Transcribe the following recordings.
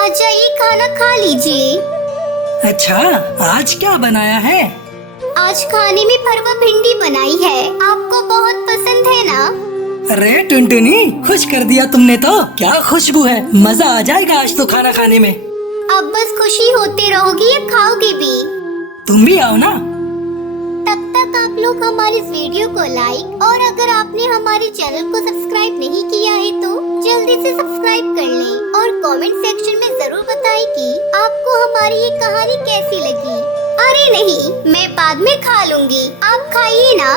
आ जाइए, खाना खा लीजिए। अच्छा, आज क्या बनाया है? आज खाने में भरवा भिंडी बनाई है, आपको बहुत पसंद है ना? अरे टुनटुनी, खुश कर दिया तुमने तो। क्या खुशबू है, मजा आ जाएगा आज तो खाना खाने में। अब बस खुशी होते रहोगी या खाओगे भी? तुम भी आओ ना। तब तक आप लोग हमारे इस वीडियो को लाइक और अगर आपने हमारे चैनल को सब्सक्राइब नहीं किया है तो जल्दी से सब्सक्राइब कर लें और कमेंट सेक्शन में जरूर बताएं कि आपको हमारी ये कहानी कैसी लगी। अरे नहीं, मैं बाद में खा लूंगी, आप खाइए ना।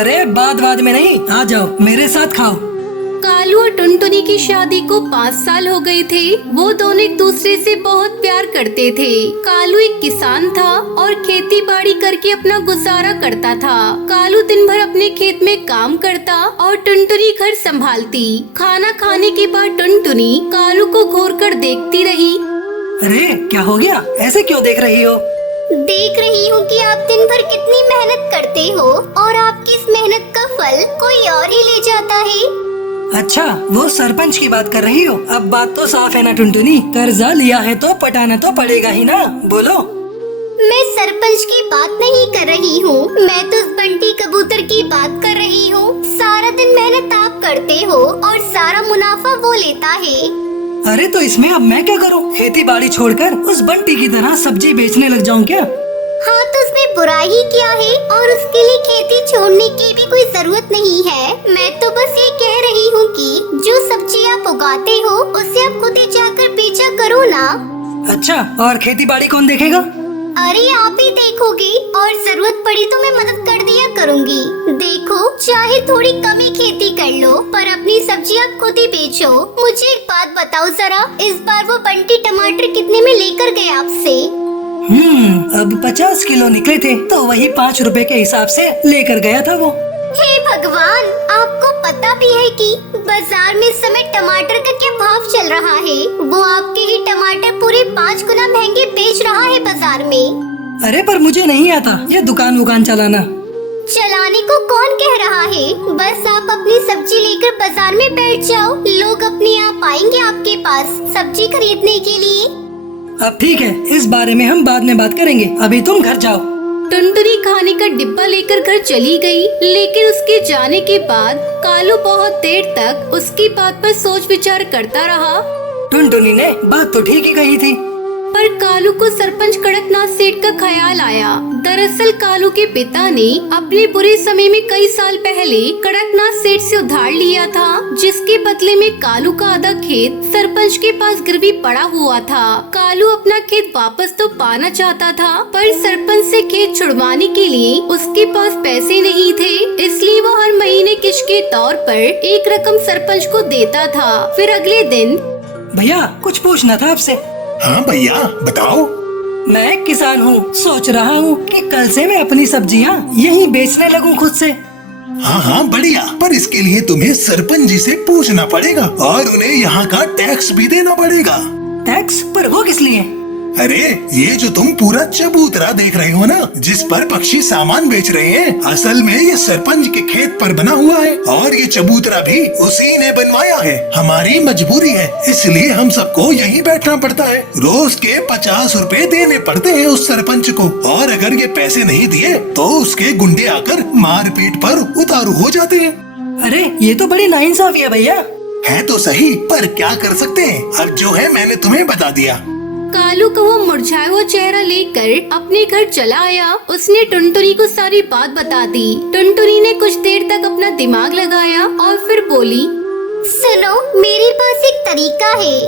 अरे बाद में नहीं, आ जाओ मेरे साथ खाओ। कालू और टुनटुनी की शादी को 5 साल हो गए थे। वो दोनों एक दूसरे से बहुत प्यार करते थे। कालू एक किसान था और खेती बाड़ी करके अपना गुजारा करता था। कालू दिन भर अपने खेत में काम करता और टुनटुनी घर संभालती। खाना खाने के बाद टुनटुनी कालू को घूर कर देखती रही। अरे क्या हो गया, ऐसे क्यों देख रही हो? देख रही हूँ कि आप दिन भर कितनी मेहनत करते हो और आपकी इस मेहनत का फल कोई और ही ले जाता है। अच्छा, वो सरपंच की बात कर रही हो? अब बात तो साफ है ना टुनटुनी, कर्जा लिया है तो पटाना तो पड़ेगा ही ना। बोलो। मैं सरपंच की बात नहीं कर रही हूँ, मैं तो उस बंटी कबूतर की बात कर रही हूँ। सारा दिन मेहनत आप करते हो और सारा मुनाफा वो लेता है। अरे तो इसमें अब मैं क्या करूँ? खेती बाड़ी छोड़कर उस बंटी की तरह सब्जी बेचने लग जाऊँ क्या? हाँ तो उसमें बुराई ही क्या है, और उसके लिए खेती छोड़ने की भी कोई जरूरत नहीं है। मैं तो बस ये कह रही हूँ कि जो सब्जी आप उगाते हो उसे आप खुद ही जाकर बेचा करो ना। अच्छा, और खेती बाड़ी कौन देखेगा? अरे आप ही देखोगे और जरूरत पड़ी तो मैं मदद कर दिया करूँगी। देखो, चाहे थोड़ी कम ही खेती कर लो पर अपनी सब्जी आप खुद ही बेचो। मुझे एक बात बताओ जरा, इस बार वो बंटी टमाटर कितने में लेकर गए आपसे? अब 50 किलो निकले थे तो वही 5 रुपए के हिसाब से लेकर गया था वो। हे भगवान, आपको पता भी है कि बाजार में इस समय टमाटर का क्या भाव चल रहा है? वो आपके ही टमाटर पूरे 5 गुना महंगे बेच रहा है बाजार में। अरे पर मुझे नहीं आता ये दुकान चलाना। चलाने को कौन कह रहा है? बस आप अपनी सब्जी लेकर बाजार में बैठ जाओ, लोग अपने आप आएंगे आपके पास सब्जी खरीदने के लिए। अब ठीक है, इस बारे में हम बाद में बात करेंगे, अभी तुम घर जाओ। टुनटुनी खाने का डिब्बा लेकर घर चली गई, लेकिन उसके जाने के बाद कालू बहुत देर तक उसकी बात पर सोच विचार करता रहा। टुनटुनी ने बात तो ठीक ही कही थी, पर कालू को सरपंच कड़कनाथ सेठ का ख्याल आया। दरअसल कालू के पिता ने अपने बुरे समय में कई साल पहले कड़कनाथ सेठ से उधार लिया था, जिसके बदले में कालू का आधा खेत सरपंच के पास गिरवी पड़ा हुआ था। कालू अपना खेत वापस तो पाना चाहता था, पर सरपंच से खेत छुड़वाने के लिए उसके पास पैसे नहीं थे, इसलिए वो हर महीने किश्त के तौर पर एक रकम सरपंच को देता था। फिर अगले दिन, भैया कुछ पूछना था आपसे। हाँ भैया बताओ। मैं एक किसान हूँ, सोच रहा हूँ कि कल से मैं अपनी सब्जियाँ यहीं बेचने लगूँ खुद से। हाँ बढ़िया, पर इसके लिए तुम्हें सरपंच जी से पूछना पड़ेगा और उन्हें यहाँ का टैक्स भी देना पड़ेगा। टैक्स? पर वो किस लिए? अरे ये जो तुम पूरा चबूतरा देख रहे हो ना, जिस पर पक्षी सामान बेच रहे हैं, असल में ये सरपंच के खेत पर बना हुआ है और ये चबूतरा भी उसी ने बनवाया है। हमारी मजबूरी है, इसलिए हम सबको यहीं बैठना पड़ता है। रोज के 50 रुपए देने पड़ते हैं उस सरपंच को, और अगर ये पैसे नहीं दिए तो उसके गुंडे आकर मारपीट पर उतारू हो जाते हैं। अरे ये तो बड़ी नाइंसाफी है भैया। है तो सही, पर क्या कर सकते हैं, अब जो है मैंने तुम्हें बता दिया। कालू का वो मुरझाया हुआ चेहरा लेकर अपने घर चला आया। उसने टुनटुनी को सारी बात बता दी। टुनटुनी ने कुछ देर तक अपना दिमाग लगाया और फिर बोली, सुनो, मेरे पास एक तरीका है।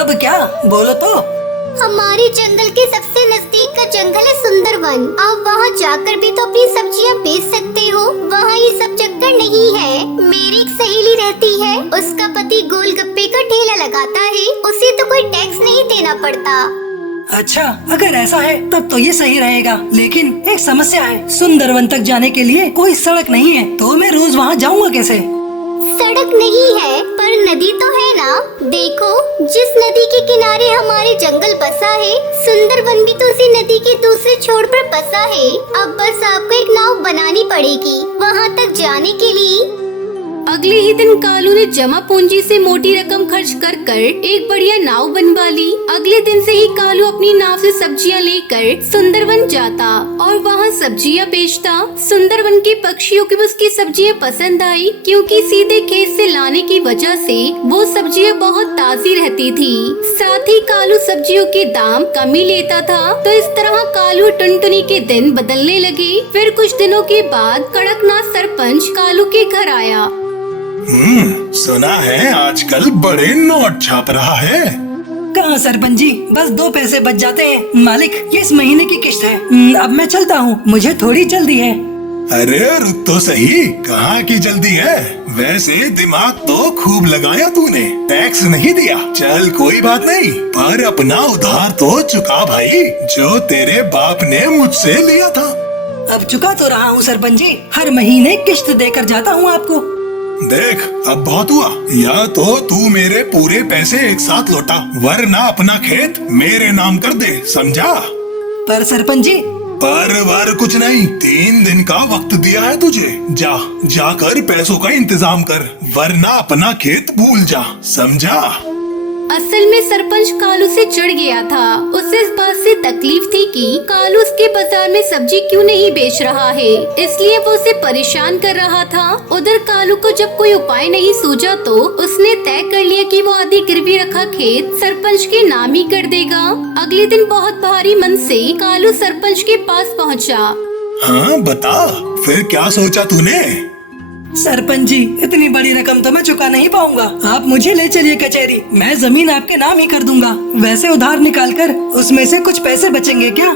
अब क्या? बोलो तो। हमारे जंगल के सबसे नजदीक का जंगल है सुंदरवन। आप वहाँ जाकर भी तो अपनी सब्जियाँ बेच सकते हो, वहाँ ये सब चक्कर नहीं है। मेरी एक सहेली रहती है, उसका पति गोलगप्पे का ठेला लगाता है, उसे तो कोई टैक्स नहीं देना पड़ता। अच्छा, अगर ऐसा है तब तो ये सही रहेगा, लेकिन एक समस्या है, सुंदरवन तक जाने के लिए कोई सड़क नहीं है, तो मैं रोज वहाँ जाऊँगा कैसे? सड़क नहीं है पर नदी तो है ना। देखो, जिस नदी के किनारे हमारे जंगल बसा है, सुंदरवन भी तो उसी नदी के दूसरे छोर पर बसा है। अब बस आपको एक नाव बनानी पड़ेगी वहाँ तक जाने के लिए। अगले ही दिन कालू ने जमा पूंजी से मोटी रकम खर्च कर एक बढ़िया नाव बनवा ली। अगले दिन से ही कालू अपनी नाव से सब्जियां लेकर सुंदरवन जाता और वहाँ सब्जियां बेचता। सुंदरवन के पक्षियों को भी उसकी सब्जियां पसंद आई, क्योंकि सीधे खेत से लाने की वजह से वो सब्जियां बहुत ताजी रहती थी। साथ ही कालू सब्जियों के दाम कम ही लेता था। तो इस तरह कालू और टुनटुनी के दिन बदलने लगे। फिर कुछ दिनों के बाद कड़कनाथ सरपंच कालू के घर आया। सुना है आजकल बड़े नोट छाप रहा है। कहाँ सरपंच जी, बस 2 पैसे बच जाते हैं। मालिक, ये इस महीने की किश्त है। अब मैं चलता हूँ, मुझे थोड़ी जल्दी है। अरे रुक तो सही, कहाँ की जल्दी है? वैसे दिमाग तो खूब लगाया तूने, टैक्स नहीं दिया। चल कोई बात नहीं, पर अपना उधार तो चुका भाई, जो तेरे बाप ने मुझसे लिया था। अब चुका तो रहा हूँ सरपंच जी, हर महीने किश्त देकर जाता हूँ आपको। देख अब बहुत हुआ, या तो तू मेरे पूरे पैसे एक साथ लौटा, वरना अपना खेत मेरे नाम कर दे, समझा? पर सरपंच जी। पर कुछ नहीं, 3 दिन का वक्त दिया है तुझे। जाकर पैसों का इंतजाम कर, वरना अपना खेत भूल जा, समझा? असल में सरपंच कालू से चिढ़ गया था। उसे इस बात से तकलीफ थी कि कालू उसके बाजार में सब्जी क्यों नहीं बेच रहा है, इसलिए वो उसे परेशान कर रहा था। उधर कालू को जब कोई उपाय नहीं सूझा तो उसने तय कर लिया कि वो आधी गिरवी रखा खेत सरपंच के नाम ही कर देगा। अगले दिन बहुत भारी मन से कालू सरपंच के पास पहुंचा। हाँ बता, फिर क्या सोचा तूने? सरपंच जी, इतनी बड़ी रकम तो मैं चुका नहीं पाऊंगा। आप मुझे ले चलिए कचहरी, मैं जमीन आपके नाम ही कर दूंगा। वैसे उधार निकाल कर उसमें से कुछ पैसे बचेंगे क्या?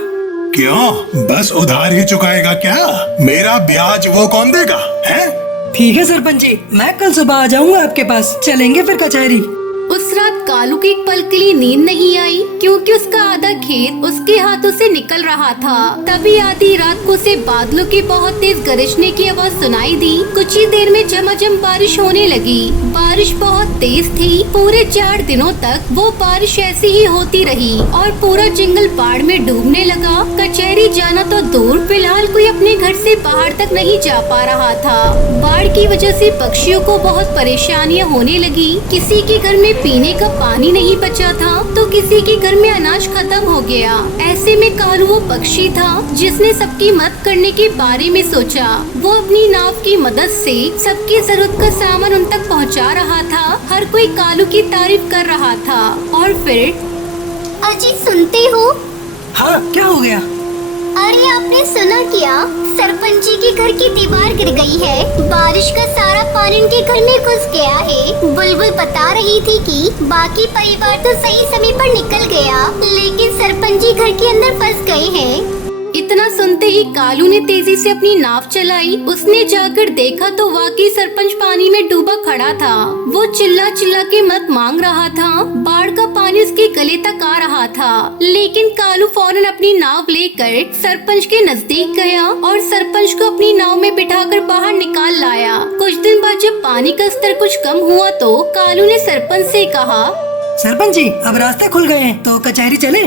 क्यों, बस उधार ही चुकाएगा क्या? मेरा ब्याज वो कौन देगा है? ठीक है सरपंच जी, मैं कल सुबह आ जाऊंगा आपके पास, चलेंगे फिर कचहरी। उस रात कालू की एक पल के लिए नींद नहीं आई, क्योंकि उसका आधा खेत उसके हाथों से निकल रहा था। तभी आधी रात को उसे बादलों की बहुत तेज गरजने की आवाज सुनाई दी। कुछ ही देर में झमाझम बारिश होने लगी। बारिश बहुत तेज थी। पूरे 4 दिनों तक वो बारिश ऐसी ही होती रही और पूरा जंगल बाढ़ में डूबने लगा। कचहरी जाना तो दूर, फिलहाल कोई अपने घर से बाहर तक नहीं जा पा रहा था। बाढ़ की वजह से पक्षियों को बहुत परेशानियां होने लगी। किसी के घर में पीने का पानी नहीं बचा था तो किसी के घर में अनाज खत्म हो गया। ऐसे में कालू वो पक्षी था जिसने सबकी मदद करने के बारे में सोचा। वो अपनी नाव की मदद से सबकी जरूरत का सामान उन तक पहुंचा रहा था। हर कोई कालू की तारीफ कर रहा था। और फिर अजी सुनते हो? हाँ, क्या हो गया? अरे आपने सुना क्या? सरपंच जी के घर की दीवार गिर गई है। बारिश का सारा पानी उनके घर में घुस गया है। बुलबुल बता रही थी कि बाकी परिवार तो सही समय पर निकल गया, लेकिन सरपंच जी घर के अंदर फंस गए हैं। इतना सुनते ही कालू ने तेजी से अपनी नाव चलाई। उसने जाकर देखा तो वाकई सरपंच पानी में डूबा खड़ा था। वो चिल्ला चिल्ला के मदद मांग रहा था। बाढ़ का पानी उसके गले तक आ रहा था, लेकिन कालू फौरन अपनी नाव लेकर सरपंच के नजदीक गया और सरपंच को अपनी नाव में बिठाकर बाहर निकाल लाया। कुछ दिन बाद जब पानी का स्तर कुछ कम हुआ तो कालू ने सरपंच से कहा, सरपंच जी, अब रास्ते खुल गए हैं तो कचहरी चले।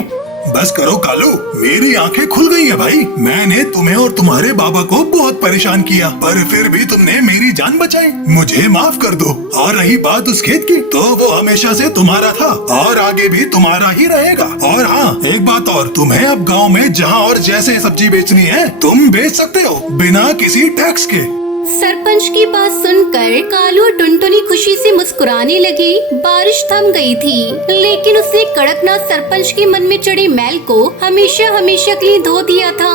बस करो कालू, मेरी आंखें खुल गई है भाई। मैंने तुम्हें और तुम्हारे बाबा को बहुत परेशान किया, पर फिर भी तुमने मेरी जान बचाई। मुझे माफ कर दो। और रही बात उस खेत की, तो वो हमेशा से तुम्हारा था और आगे भी तुम्हारा ही रहेगा। और हाँ, एक बात और, तुम्हें अब गांव में जहाँ और जैसे सब्जी बेचनी है तुम बेच सकते हो, बिना किसी टैक्स के। सरपंच की बात सुनकर कालू और टुनटुनी खुशी से मुस्कुराने लगी। बारिश थम गई थी, लेकिन उसने कड़कनाथ सरपंच के मन में चढ़े मैल को हमेशा हमेशा के लिए धो दिया था।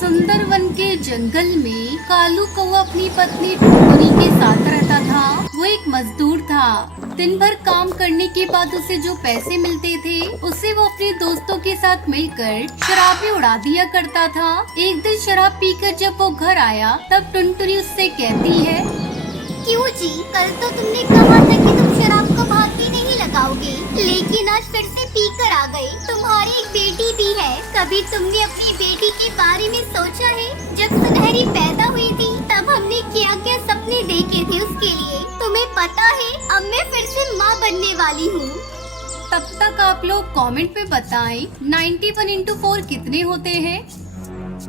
सुंदरवन के जंगल में कालू कौवा अपनी पत्नी टुनटुनी के साथ रहता था। वो एक मजदूर था। दिन भर काम करने के बाद उसे जो पैसे मिलते थे उसे वो अपने दोस्तों के साथ मिलकर शराब में उड़ा दिया करता था। एक दिन शराब पीकर जब वो घर आया तब टुनटुनी उससे कहती है, क्यों जी, कल तो तुमने कहा था कि तुम शराब को भाग भी नहीं लगाओगे, लेकिन आज फिर से पी कर आ गए। तुम्हारी एक बेटी भी है, कभी तुमने अपनी बेटी के बारे में सोचा है? जब सुनहरी पैदा हुई थी तब हमने क्या क्या सपने देखे थे उसके लिए। तुम्हें पता है, अब मैं फिर से माँ बनने वाली हूँ। तब तक आप लोग कमेंट में बताएं 91 into 4 कितने होते हैं।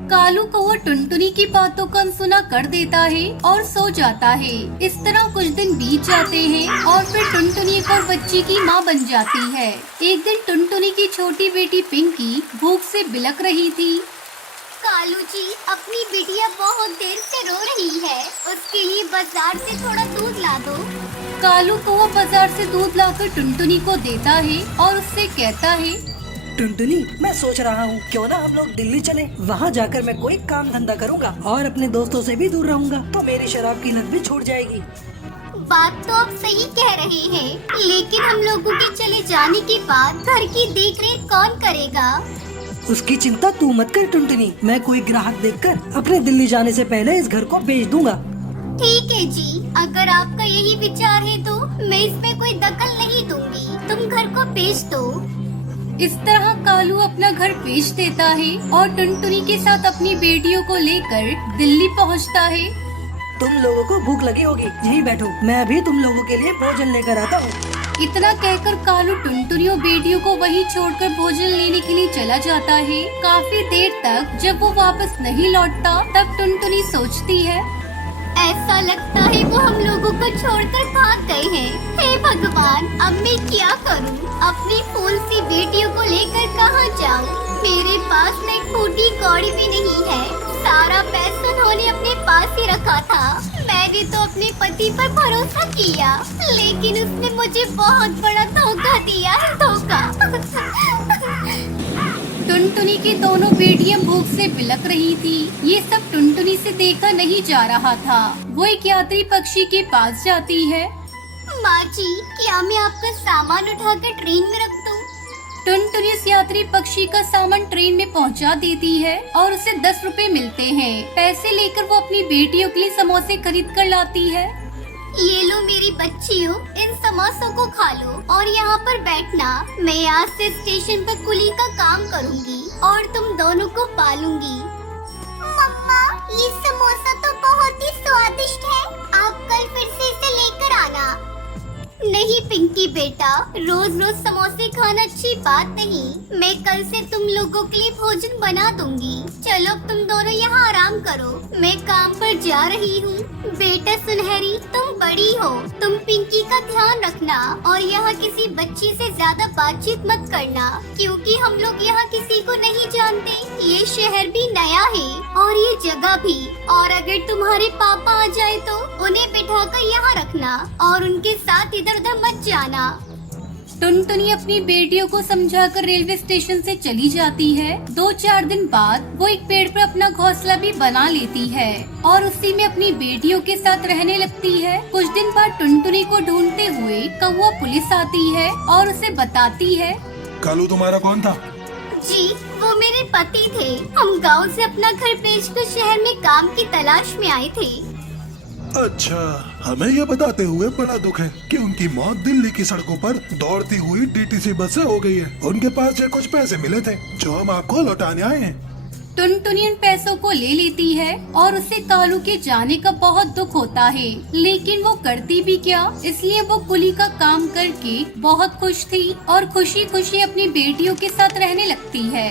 कालू कौवा टुनटुनी की बातों को अनसुना कर देता है और सो जाता है। इस तरह कुछ दिन बीत जाते हैं और फिर टुनटुनी एक और बच्ची की माँ बन जाती है। एक दिन टुनटुनी की छोटी बेटी पिंकी भूख से बिलख रही थी। कालू जी, अपनी बिटिया बहुत देर से रो रही है, उसके लिए बाजार से थोड़ा दूध ला दो। कालू कौवा बाजार से दूध लाकर टुनटुनी को देता है और उससे कहता है, टुनटुनी, मैं सोच रहा हूँ क्यों ना हम लोग दिल्ली चले। वहाँ जाकर मैं कोई काम धंधा करूँगा और अपने दोस्तों से भी दूर रहूँगा, तो मेरी शराब की लत भी छूट जाएगी। बात तो आप सही कह रहे हैं, लेकिन हम लोगों के चले जाने के बाद घर की देखरेख कौन करेगा? उसकी चिंता तू मत कर टुनटुनी, मैं कोई ग्राहक देखकर अपने दिल्ली जाने से पहले इस घर को बेच दूंगा। ठीक है जी, अगर आपका यही विचार है तो मैं इसमें कोई दखल नहीं दूंगी, तुम घर को बेच दो। इस तरह कालू अपना घर बेच देता है और टुनटुनी के साथ अपनी बेटियों को लेकर दिल्ली पहुंचता है। तुम लोगों को भूख लगी होगी, यहीं बैठो, मैं अभी तुम लोगों के लिए भोजन लेकर आता हूँ। इतना कहकर कालू टुनटुनी और बेटियों को वहीं छोड़कर भोजन लेने के लिए चला जाता है। काफी देर तक जब वो वापस नहीं लौटता तब टुनटुनी सोचती है, ऐसा लगता है वो हम लोगों को छोड़कर भाग गए हैं। हे भगवान, अब मैं क्या करूं? अपनी फूल सी बेटियों को लेकर कहां जाऊं? मेरे पास में फूटी कौड़ी भी नहीं है, सारा पैसा उन्होंने अपने पास ही रखा था। मैंने तो अपने पति पर भरोसा किया, लेकिन उसने मुझे बहुत बड़ा धोखा दिया है, धोखा। टुनटुनी की दोनों बेटियां भूख से बिलख रही थी। ये सब टुनटुनी से देखा नहीं जा रहा था। वो एक यात्री पक्षी के पास जाती है। माँ जी, क्या मैं आपका सामान उठाकर ट्रेन में रख दूं? टुनटुनी उस यात्री पक्षी का सामान ट्रेन में पहुंचा देती है और उसे 10 रुपए मिलते हैं। पैसे लेकर वो अपनी बेटियों के लिए समोसे खरीद कर लाती है। ये लो मेरी बच्चियों, इन समोसों को खा लो और यहाँ पर बैठना। मैं आज से स्टेशन पर कुली का काम करूँगी और तुम दोनों को पालूंगी। मम्मा, ये समोसा तो बहुत ही स्वादिष्ट है, आप कल फिर से इसे लेकर आना। नहीं पिंकी बेटा, रोज रोज समोसे खाना अच्छी बात नहीं। मैं कल से तुम लोगों के लिए भोजन बना दूंगी। चलो तुम दोनों यहाँ आराम करो, मैं काम पर जा रही हूँ। बेटा सुनहरी, तुम बड़ी हो, तुम पिंकी का ध्यान रखना और यहाँ किसी बच्ची से ज्यादा बातचीत मत करना, क्योंकि हम लोग यहाँ किसी को नहीं जानते। ये शहर भी नया है और ये जगह भी, और अगर तुम्हारे पापा आ जाए तो उन्हें बिठाकर यहाँ रखना और उनके साथ इधर उधर मत जाना। टुनटुनी अपनी बेटियों को समझाकर रेलवे स्टेशन से चली जाती है। 2-4 दिन बाद वो एक पेड़ पर अपना घोंसला भी बना लेती है और उसी में अपनी बेटियों के साथ रहने लगती है। कुछ दिन बाद टुनटुनी को ढूंढते हुए कौवा पुलिस आती है और उसे बताती है, कालू तुम्हारा कौन था? जी, वो मेरे पति थे। हम गांव से अपना घर बेचकर शहर में काम की तलाश में आए थे। अच्छा, हमें यह बताते हुए बड़ा दुख है कि उनकी मौत दिल्ली की सड़कों पर दौड़ती हुई डीटीसी बस से हो गई है। उनके पास ये कुछ पैसे मिले थे जो हम आपको लौटाने आए हैं। टुनटुनी उन पैसों को ले लेती है और उसे कालू के जाने का बहुत दुख होता है, लेकिन वो करती भी क्या, इसलिए वो कुली का काम करके बहुत खुश थी और खुशी खुशी अपनी बेटियों के साथ रहने लगती है।